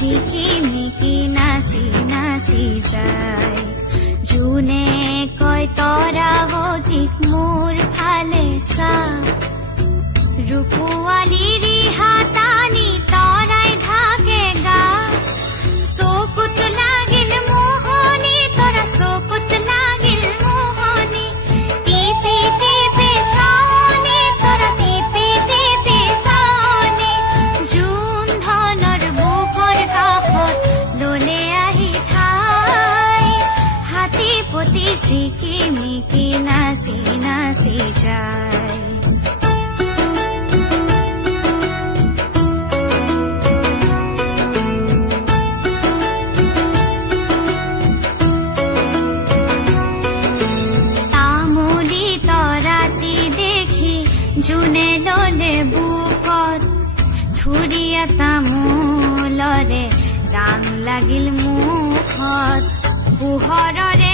ঝিকিমিকি নাচি নাচি যায় জোনে কয় তৰাৱতীক মোৰ ফালে চা ৰূপৱালী ৰিহা টানি তৰাই থাকে গা চকুত লাগিল মোহনী তৰা চকুত লাগিল মোহনী টিপি টিপি চাওনি তৰা টিপি টিপি চাওনি জোন ধনৰ বুকৰ কাষত ললে আহি ঠাই হাতী পতি ঝিকিমিকি নাচি নাচি যায় জোনে ললে বুকত থুৰিয়া তামোলৰে ৰাং লাগিল মুখত পোহৰৰে